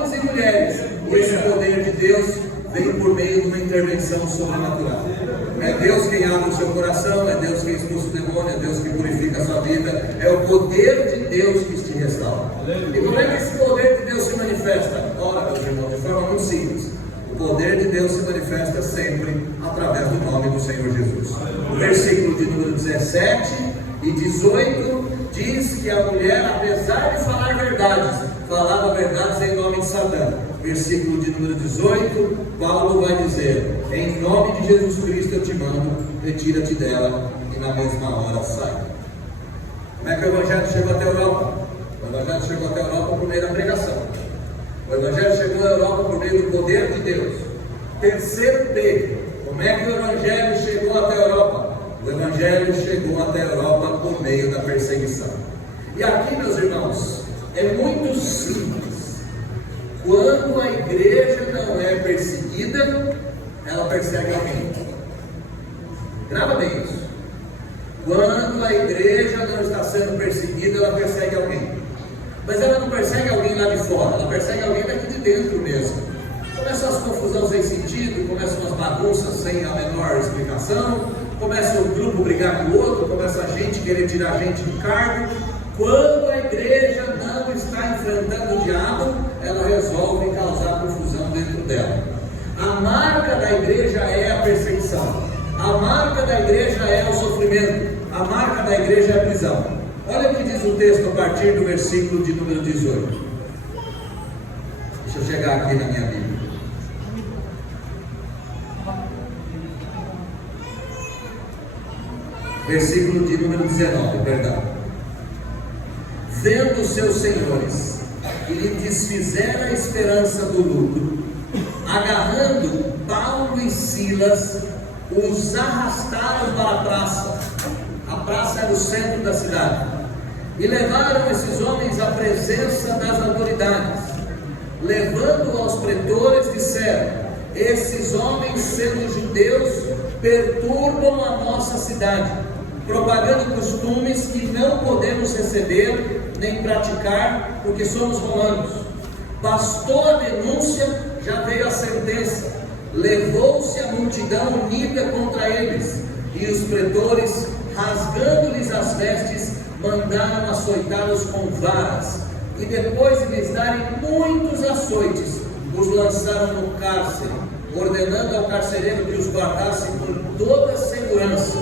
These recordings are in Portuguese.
homens e mulheres, e esse poder de Deus vem por meio de uma intervenção sobrenatural. É Deus quem abre o seu coração, é Deus quem expulsa o demônio, é Deus que purifica a sua vida, é o poder de Deus que te restaura. E como é que esse poder de Deus se manifesta? Ora, meus irmãos, de forma muito simples. O poder de Deus se manifesta sempre através do nome do Senhor Jesus. O versículo de número 17 e 18 diz que a mulher, apesar de falar verdades, falava verdades em nome de Satã. Versículo de número 18, Paulo vai dizer: em nome de Jesus Cristo eu te mando, retira-te dela, e na mesma hora sai. Como é que o Evangelho chegou até a Europa? O Evangelho chegou até a Europa por meio da pregação. O Evangelho chegou à Europa por meio do poder de Deus. Terceiro P, como é que o Evangelho chegou até a Europa? O Evangelho chegou até a Europa por meio da perseguição. E aqui, meus irmãos, é muito simples. Quando a igreja não é perseguida, ela persegue alguém. Grava bem isso. Quando a igreja não está sendo perseguida, ela persegue alguém. Mas ela não persegue alguém lá de fora, ela persegue alguém daqui de dentro mesmo. Começam as confusões sem sentido, começam as bagunças sem a menor explicação, começa um grupo brigar com o outro, começa a gente querer tirar a gente do cargo. Quando a igreja não está enfrentando o diabo, ela resolve causar confusão dentro dela. A marca da igreja é a perseguição, a marca da igreja é o sofrimento, a marca da igreja é a prisão. Olha o que diz o texto a partir do versículo de número 18. Deixa eu chegar aqui na minha Bíblia. Versículo de número 19, perdão. Vendo seus senhores que lhe desfizeram a esperança do lucro, agarrando Paulo e Silas, os arrastaram para a praça. A praça era o centro da cidade. E levaram esses homens à presença das autoridades. Levando aos pretores, disseram: esses homens, sendo judeus, perturbam a nossa cidade, propagando costumes que não podemos receber nem praticar, porque somos romanos. Bastou a denúncia, já veio a sentença. Levou-se a multidão unida contra eles, e os pretores, rasgando-lhes as vestes, mandaram açoitá-los com varas, e depois de lhes darem muitos açoites, os lançaram no cárcere, ordenando ao carcereiro que os guardasse com toda segurança.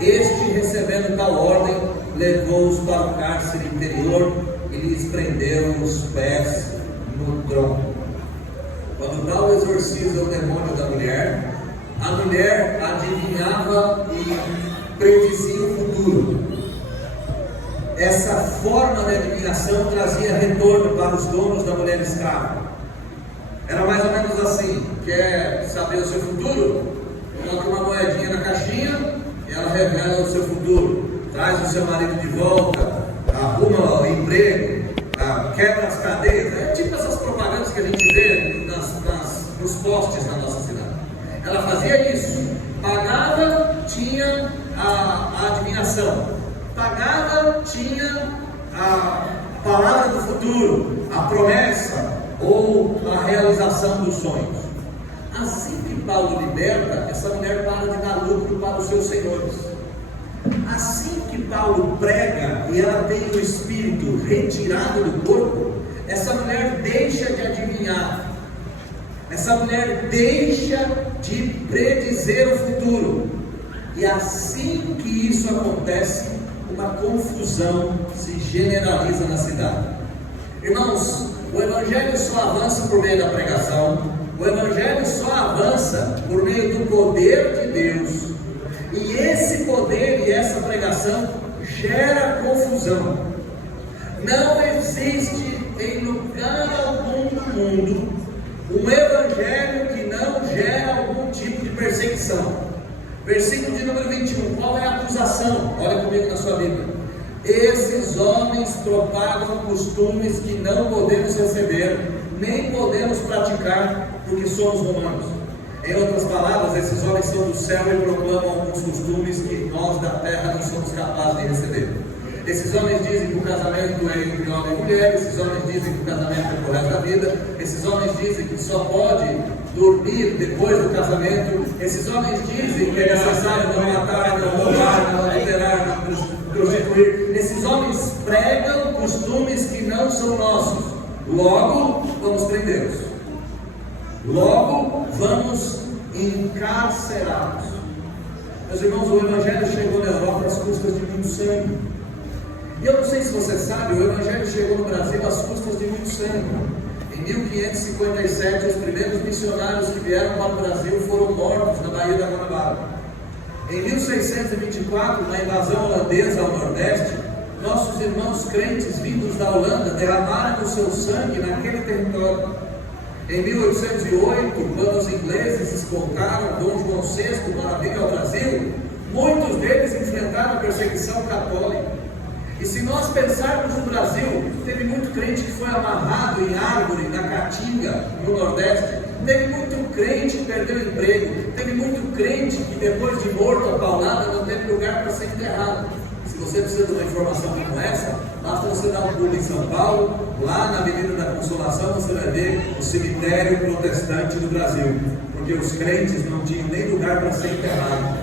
Este, recebendo tal ordem, levou-os para o cárcere interior e lhes prendeu os pés no tronco. Quando Paulo exorciza o demônio da mulher, a mulher adivinhava e predizia o futuro. Essa forma de adivinhação trazia retorno para os donos da mulher escrava. Era mais ou menos assim: quer saber o seu futuro? Coloca uma moedinha na caixinha e ela revela o seu futuro. Traz o seu marido de volta, arruma o emprego, quebra as cadeias. É tipo essas propagandas que a gente vê nos postes na nossa cidade. Ela fazia isso. Pagava, tinha a adivinhação. Pagava, tinha a palavra do futuro, a promessa ou a realização dos sonhos. Assim que Paulo liberta, essa mulher para de dar lucro para os seus senhores. Assim que Paulo prega e ela tem o espírito retirado do corpo, essa mulher deixa de adivinhar, essa mulher deixa de predizer o futuro. E assim que isso acontece, uma confusão se generaliza na cidade. Irmãos, o Evangelho só avança por meio da pregação, o Evangelho só avança por meio do poder de Deus, e esse poder e essa pregação gera confusão. Não existe em lugar algum do mundo um Evangelho que não gera algum tipo de perseguição. Versículo de número 21, qual é a acusação? Olha comigo na sua Bíblia. Esses homens propagam costumes que não podemos receber, nem podemos praticar, porque somos romanos. Em outras palavras, esses homens são do céu e proclamam alguns costumes que nós da terra não somos capazes de receber. Esses homens dizem que o casamento é entre homem e mulher, esses homens dizem que o casamento é por resto da vida. vida. Esses homens dizem que só pode dormir depois do casamento. Esses homens dizem que é necessário não matar, não roubar, não adulterar, não prostituir. Esses homens pregam costumes que não são nossos. Logo, vamos prendê-los. Logo, vamos encarcerá-los. Meus irmãos, o Evangelho chegou na Europa às custas de muito sangue. E eu não sei se você sabe, o Evangelho chegou no Brasil às custas de muito sangue. Em 1557, os primeiros missionários que vieram para o Brasil foram mortos na Baía da Guanabara. Em 1624, na invasão holandesa ao Nordeste, nossos irmãos crentes vindos da Holanda derramaram o seu sangue naquele território. Em 1808, quando os ingleses escoltaram Dom João VI para vir ao Brasil, muitos deles enfrentaram a perseguição católica. E se nós pensarmos no Brasil, teve muito crente que foi amarrado em árvore, na Caatinga, no Nordeste. Teve muito crente que perdeu emprego. Teve muito crente que depois de morto a paulada não teve lugar para ser enterrado. Se você precisa de uma informação como essa, basta você dar um pulo em São Paulo, lá na Avenida da Consolação, você vai ver o cemitério protestante do Brasil, porque os crentes não tinham nem lugar para ser enterrado.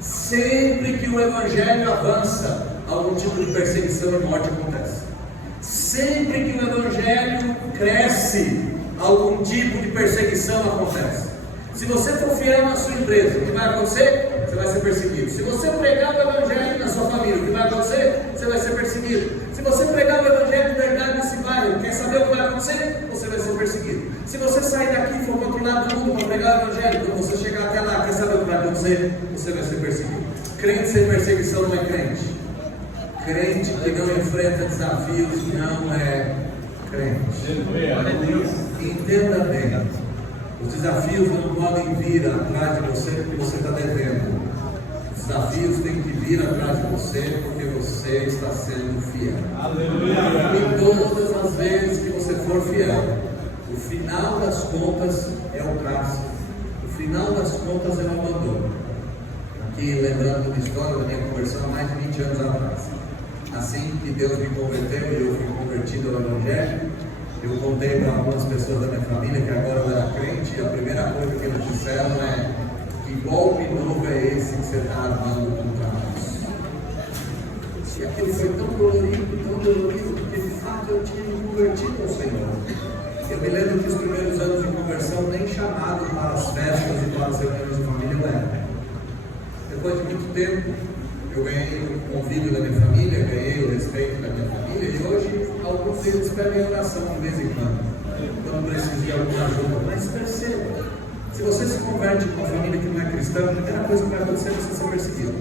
Sempre que o Evangelho avança, algum tipo de perseguição e morte acontece. Sempre que o Evangelho cresce, algum tipo de perseguição acontece. Se você for fiel na sua empresa, o que vai acontecer? Você vai ser perseguido. Se você pregar o Evangelho na sua família, o que vai acontecer? Você vai ser perseguido. Se você pregar o Evangelho de verdade nesse bairro, quer saber o que vai acontecer? Você vai ser perseguido. Se você sair daqui e for para o outro lado do mundo para pregar o Evangelho, quando você chegar até lá, quer saber o que vai acontecer? Você vai ser perseguido. Crente sem perseguição não é crente. Crente que não enfrenta desafios não é crente. Entenda bem, os desafios não podem vir atrás de você porque você está devendo. Os desafios têm que vir atrás de você porque você está sendo fiel. E todas as vezes que você for fiel, o final das contas é o cárcere. O final das contas é o abandono. Aqui lembrando uma história da minha conversão há mais de 20 anos atrás. Assim que Deus me converteu e eu fui convertido ao Evangelho, eu contei para algumas pessoas da minha família que agora eu era crente, e a primeira coisa que eles disseram é: que golpe novo é esse que você está armando contra nós? E aquilo foi tão dolorido, porque de fato eu tinha me convertido ao Senhor. Eu me lembro que os primeiros anos de conversão nem chamado para as festas e para as reuniões de família eu era. Depois de muito tempo, eu ganhei o convívio da minha família, ganhei o respeito da minha família, e hoje alguns deles pedem oração de vez em quando precisam de alguma ajuda. Mas perceba, se você se converte com uma família que não é cristã, a primeira coisa que vai acontecer é você ser perseguido.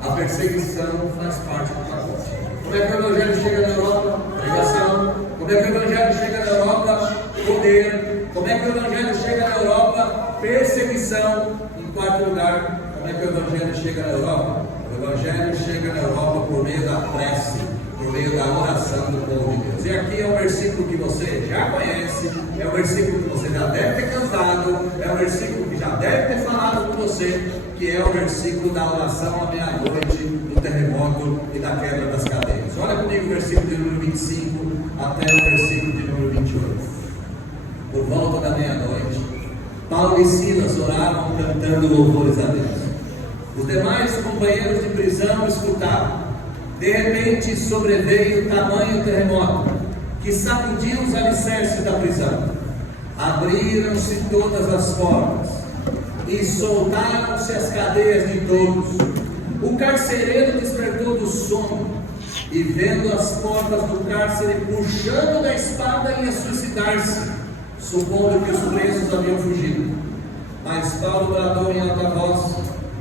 A perseguição faz parte do pacote. Como é que o Evangelho chega na Europa? Pregação. Como é que o Evangelho chega na Europa? Poder. Como é que o Evangelho chega na Europa? Perseguição. Em quarto lugar, como é que o Evangelho chega na Europa? O Evangelho chega na Europa por meio da prece, por meio da oração do povo de Deus. E aqui é um versículo que você já conhece, é um versículo que você já deve ter cantado, é um versículo que já deve ter falado com você, que é o versículo da oração à meia-noite, do terremoto e da quebra das cadeias. Olha comigo o versículo de número 25 até o versículo de número 28. Por volta da meia-noite, Paulo e Silas oravam cantando louvores a Deus. Os demais companheiros de prisão escutaram. De repente sobreveio tamanho terremoto que sacudiu os alicerces da prisão. Abriram-se todas as portas e soltaram-se as cadeias de todos. O carcereiro despertou do sono e, vendo as portas do cárcere, puxando da espada, ia suicidar-se, supondo que os presos haviam fugido. Mas Paulo bradou em alta voz: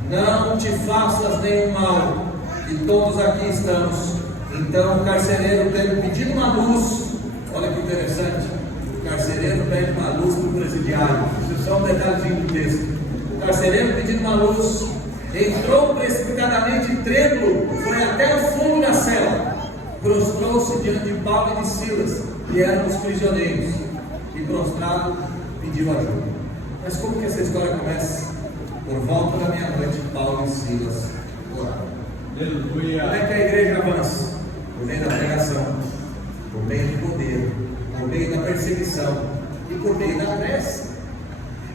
não te faças nenhum mal, que todos aqui estamos. Então o carcereiro pedindo uma luz. Olha que interessante, o carcereiro pede uma luz para o presidiário. Isso é só um detalhezinho do texto. O carcereiro pedindo uma luz, entrou precipitadamente trêmulo, foi até o fundo da cela, prostrou-se diante de Paulo e de Silas, que eram os prisioneiros, e prostrado pediu ajuda. Mas como que essa história começa? Por volta da meia-noite, Paulo e Silas oraram. Como é que a igreja avança? Por meio da pregação, por meio do poder, por meio da perseguição e por meio da prece.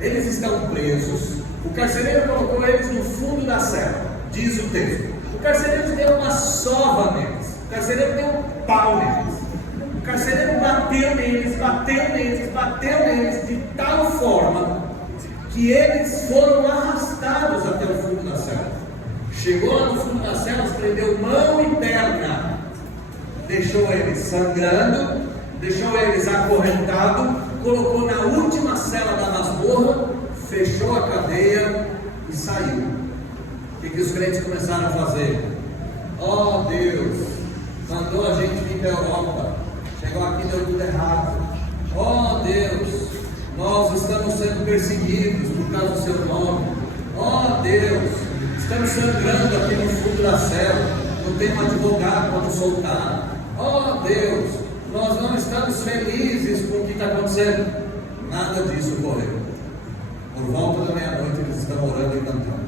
Eles estão presos, o carcereiro colocou eles no fundo da cela, diz o texto. O carcereiro deu uma sova neles, o carcereiro deu um pau neles, o carcereiro bateu neles de tal forma que eles foram arrastados até o fundo da cela. Chegou lá no fundo da cela, prendeu mão e perna, deixou eles sangrando, deixou eles acorrentados, colocou na última cela da masmorra, fechou a cadeia e saiu. O que os crentes começaram a fazer? Oh Deus, mandou a gente vir para a Europa, chegou aqui, deu tudo errado. Oh Deus, nós estamos sendo perseguidos por causa do seu nome. Oh Deus, estamos sangrando aqui no fundo da cela, não tem um advogado para nos soltar. Oh Deus, nós não estamos felizes com o que está acontecendo. Nada disso ocorreu. Por volta da meia-noite eles estão orando e cantando.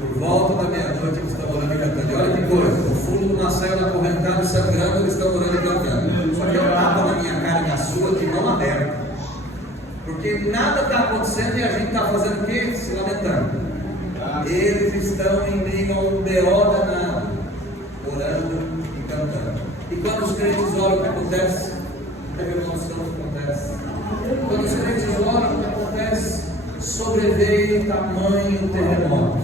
Por volta da meia-noite eles estão orando e cantando. E olha que coisa, no fundo de uma cela acorrentado e sangrando, eles estão orando e cantando. Só que eu tapa na minha cara e na sua de mão aberta. Porque nada está acontecendo e a gente está fazendo o quê? Se lamentando. Eles estão em meio a um B.O. danado, orando e cantando. E quando os crentes oram, o que acontece? A revolução acontece. Quando os crentes oram, o que acontece? Sobreveio tamanho terremoto.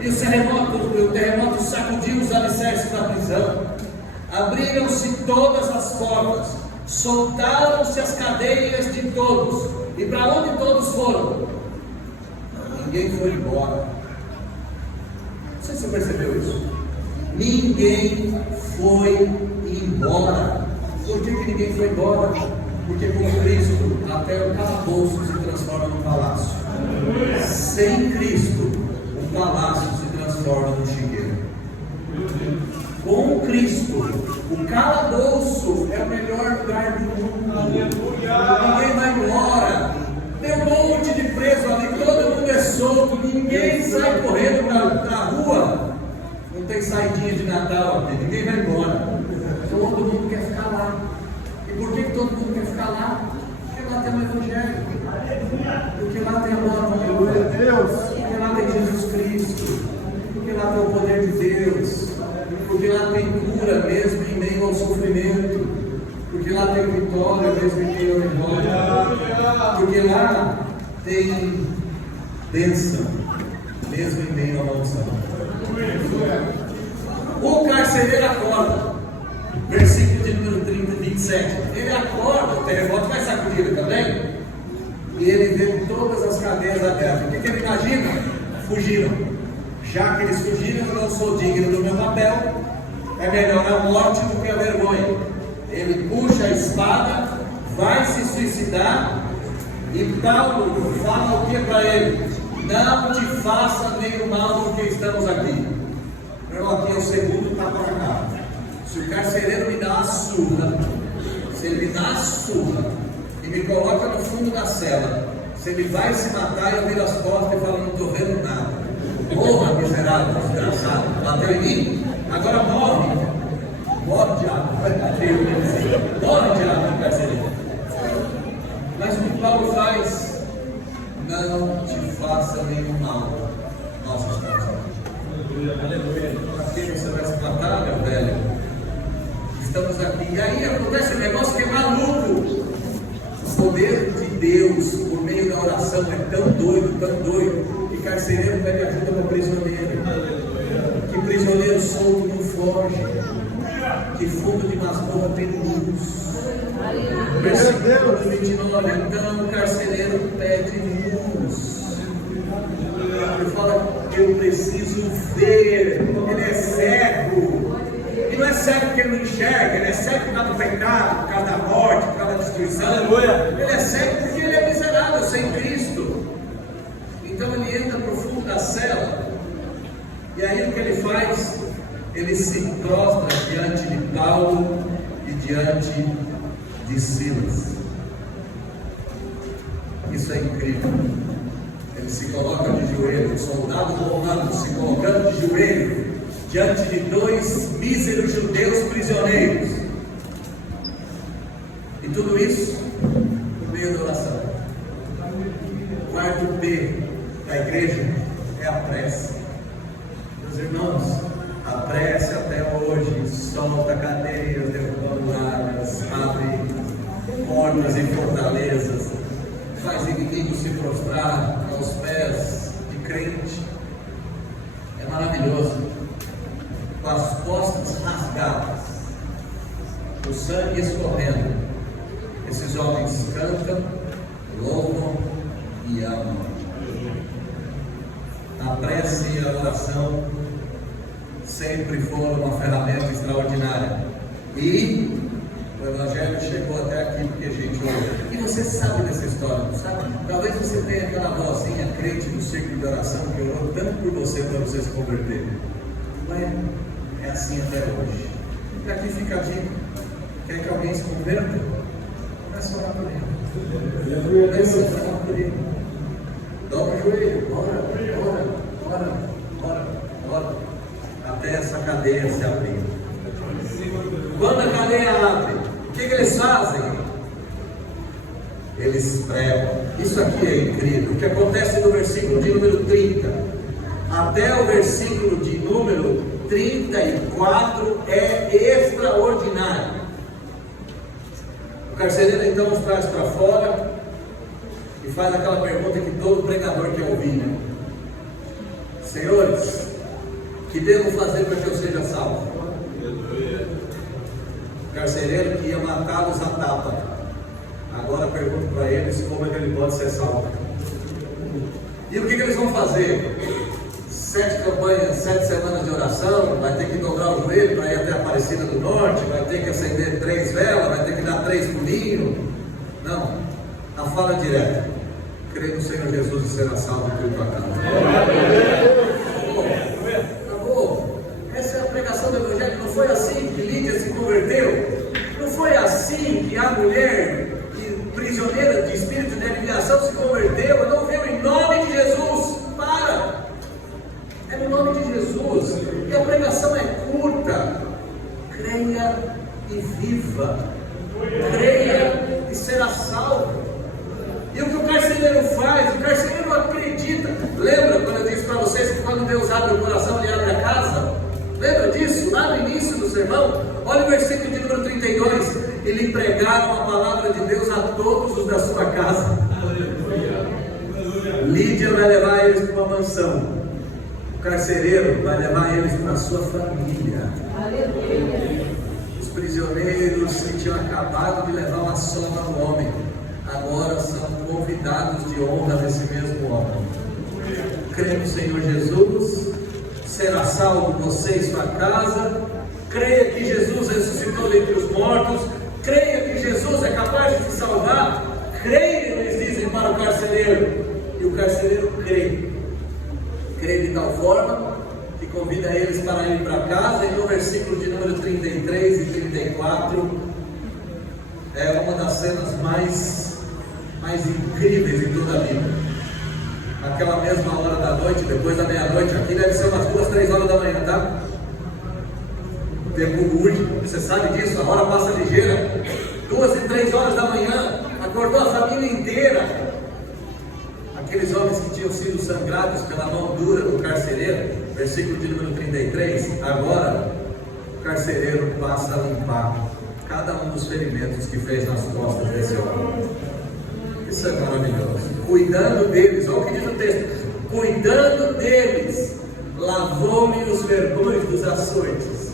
E o terremoto sacudiu os alicerces da prisão. Abriram-se todas as portas, soltaram-se as cadeias de todos. E para onde todos foram? Ninguém foi embora. Não sei se você percebeu isso. Ninguém foi embora. Por que ninguém foi embora? Porque com Cristo até o calabouço se transforma num palácio. Sem Cristo, o palácio se transforma num chiqueiro. Com Cristo, o calabouço é o melhor lugar do mundo. Ninguém vai embora. Tem um monte de preso ali, todo mundo é solto, ninguém sai correndo na rua. Não tem saidinha de Natal aqui, ninguém vai embora. Todo mundo quer ficar lá. E por que todo mundo quer ficar lá? Porque lá tem o Evangelho, porque lá tem a boa nova, porque lá tem Jesus Cristo, porque lá tem o poder de Deus, porque lá tem cura mesmo em meio ao sofrimento, porque lá tem vitória mesmo em meio à vitória, porque lá tem bênção mesmo em meio à maldição. O carcereiro acorda, versículo de número 27. Ele acorda, o terremoto vai sacudir ele também, e ele vê todas as cadeias abertas. O que ele imagina? Fugiram. Já que eles fugiram, eu não sou digno do meu papel, é melhor a morte do que a vergonha. Ele puxa a espada, vai se suicidar, e Paulo fala o que para ele? Não te faça nenhum mal porque estamos aqui. Meu irmão, aqui é o segundo tapa na cara. Se o carcereiro me dá uma surra, se ele me dá uma surra e me coloca no fundo da cela, se ele vai se matar, eu viro as costas e falo, não estou vendo nada. Morra, miserável, desgraçado, bateu em mim, agora morre. Morre, diabo, morre, diabo, carcereiro. Mas o que Paulo faz? Não te faça nenhum mal. Nossa, para quem você vai se matar, meu velho? Estamos aqui. E aí acontece um negócio que é maluco. O poder de Deus por meio da oração é tão doido, que carcereiro pede ajuda para o prisioneiro. Que prisioneiro solto não foge. Que fundo de masmorra tem luz. Versículo 29. Então o carcereiro pede luz. Ele fala, eu preciso ver. Ele é cego. E não é cego porque ele não enxerga, ele é cego por causa do pecado, por causa da morte, por causa da destruição. Aleluia. Ele é cego porque ele é miserável, sem Cristo. Então ele entra para o fundo da cela, e aí o que ele faz? Ele se prostra diante de Paulo e diante de Silas. Isso é incrível. Ele se coloca de joelho, o soldado romano se colocando de joelho diante de dois míseros judeus prisioneiros. E tudo isso no meio da oração. O quarto P da igreja é a prece. Meus irmãos, a prece até hoje solta cadeias, derrubando águas, abre portas e fortalezas, faz inimigos se prostrar aos pés de crente. É maravilhoso. Com as costas rasgadas, o sangue escorrendo, esses homens cantam, louvam e amam. A prece e a oração sempre foram uma ferramenta extraordinária. E o Evangelho chegou até aqui porque a gente ouve. E você sabe dessa história, não sabe? Talvez você tenha aquela vozinha crente do círculo de oração que orou tanto por você para você se converter. Não é assim até hoje. E aqui fica a dica. Quer que alguém se converta? Começa a orar por ele. Começa a orar por ele. Dobra o joelho. Ora. Até essa cadeia se abrir. Quando a cadeia abre, o que eles fazem? Eles pregam. Isso aqui é incrível. O que acontece no versículo de número 30 até o versículo de número 34 é extraordinário. O carcereiro então os traz para fora e faz aquela pergunta que todo pregador quer ouvir, né? Senhores, que devo fazer para que eu seja salvo? O carcereiro que ia matá-los a tapa, agora pergunto para eles como é que ele pode ser salvo. E o que eles vão fazer? 7 campanhas, 7 semanas de oração, vai ter que dobrar o joelho para ir até a Aparecida do Norte, vai ter que acender 3 velas, vai ter que dar 3 pulinhos. Não, a fala direta: crê no Senhor Jesus e será salvo por tua casa. Acabou. Essa é a pregação do Evangelho. Não foi assim que Lídia se converteu, não foi assim que a mulher prisioneira de espírito de aliviação se converteu. Não veio em nome de Jesus. É no nome de Jesus. E a pregação é curta. Creia e viva. Creia e será salvo. E o que o carcereiro faz? O carcereiro acredita. Lembra quando eu disse para vocês que quando Deus abre o coração, Ele abre a casa? Lembra disso? Lá no início do sermão. Olha o versículo de número 32. Ele pregaram a palavra de Deus a todos os da sua casa. Lídia vai levar eles para uma mansão. O carcereiro vai levar eles para a sua família. Os prisioneiros que tinham acabado de levar uma soma no homem, agora são convidados de honra desse mesmo homem. Crê no Senhor Jesus, será salvo você e sua casa. Creia que Jesus ressuscitou dentre os mortos. Creia que Jesus é capaz de te salvar. Creia, eles dizem para o carcereiro. E o carcereiro crê. Crê de tal forma que convida eles para ir para casa. E no versículo de número 33 e 34 é uma das cenas mais incríveis em toda a Bíblia. Naquela mesma hora da noite, depois da meia-noite, aqui deve ser umas 2, 3 horas da manhã, tá? O tempo urge, você sabe disso, a hora passa ligeira. 2 e 3 horas da manhã, acordou a família inteira. Aqueles homens que tinham sido sangrados pela mão dura do carcereiro, versículo de número 33, agora o carcereiro passa a limpar cada um dos ferimentos que fez nas costas desse homem. Isso é maravilhoso. Cuidando deles, olha o que diz o texto: cuidando deles, lavou-me os vergões dos açoites.